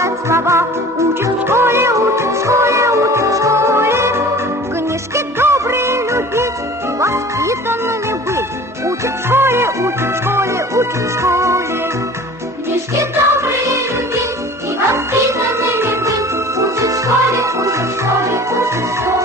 сплетать слова. Учат в школе, учат в школе, учат в школе. Книжки добрые любить и воспитанными быть. Учат в школе, учат в школе, учат в школе. Книжки добрые любить и воспитанными быть. Учат в школе, учат в школе, учат в школе.